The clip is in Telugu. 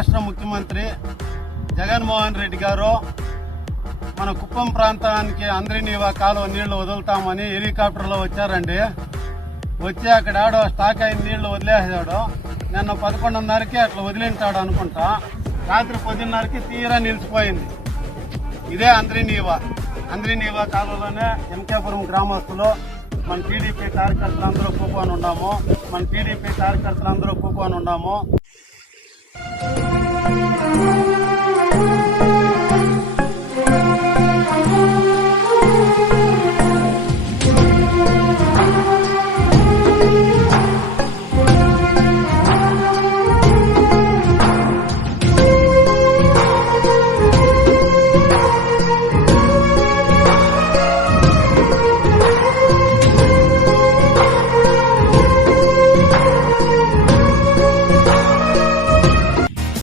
రాష్ట్ర ముఖ్యమంత్రి జగన్మోహన్ రెడ్డి గారు మన కుప్పం ప్రాంతానికి అందరినీవా కాలువ నీళ్లు వదులుతామని హెలికాప్టర్లో వచ్చారండి. వచ్చి అక్కడ ఆడో స్టాక్ అయిన నీళ్లు వదిలేసాడు. నిన్న 11:30కి అట్లా వదిలింటాడు అనుకుంటా. రాత్రి 10:30కి తీరా నిలిచిపోయింది. ఇదే అంద్రినీవా కాలువలోనే ఎంకేపురం గ్రామస్తులు మన టీడీపీ కార్యకర్తలందరూ కూకొని ఉన్నాము.